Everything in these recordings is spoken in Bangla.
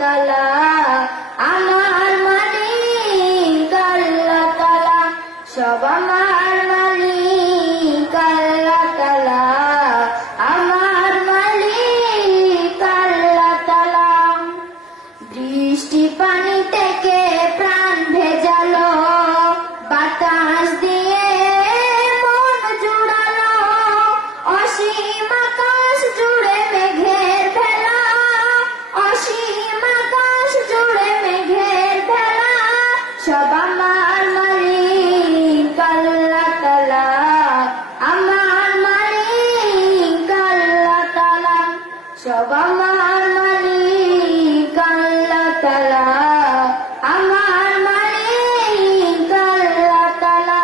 তাআলা আমার মালিক আল্লাহ তাআলা সব আমার মালিক আল্লাহ তাআলা আমার মালিক আল্লাহ তাআলা বৃষ্টি পানি থেকে প্রাণ ভেজালো বাতাস দিয়ে মন জুড়ালো অসীম আকাশ জুড়ে মেঘের ভেলা অসীম আকাশ জুড়ে মেঘের ভেলা সব আমার মালিক আল্লাহ তাআলা আমার মালিক আল্লাহ তাআলা সব আমার মালিক আল্লাহ তাআলা আমার মালিক আল্লাহ তাআলা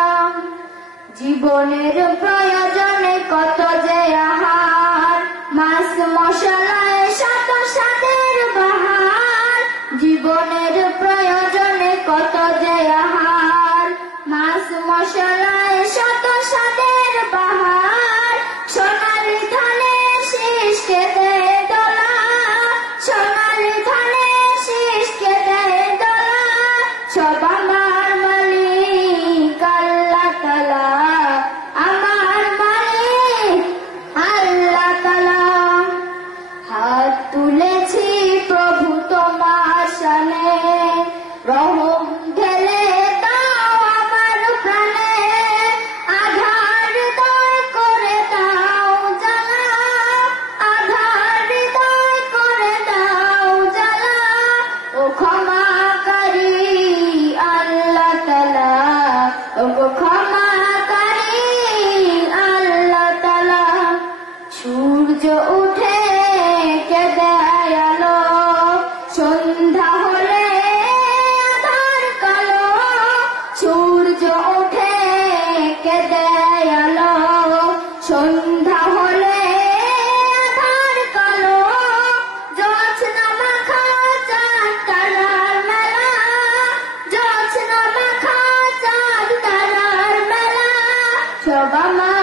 জীবনের প্রয়োজনে কত যে আহার মাছ মশলায় শত স্বাদের বাহার জীবনের প্রয়োজনে কত যে আহার মাছ মশলায় শত স্বাদের বাহার সোনালি ধানের শীষ কেটে দোলা সোনালি ধানের শীষ কেটে দোলা সব আমার মালিক আল্লাহ তাআলা আমার মালিক আল্লাহ তাআলা হাত তুলেছি প্রভু তোমার শানে রহম ঢেলে দাও আমার প্রাণে আধার হৃদয় করে দাও জ্বালা আধার হৃদয় করে দাও জ্বালা ও ক্ষমাকারী আল্লাহ তাআলা ও ক্ষমাকারী আল্লাহ তাআলা সূর্য উঠে কে দেয় আলো সন্ধ্যা হলে আধার কালো সূর্য উঠে কে দেয় আলো সন্ধ্যা হলে আধার কালো জোছনা মাখা চাঁদ তারার মেলা জোছনা মাখা চাঁদ তারার মেলা সব আমার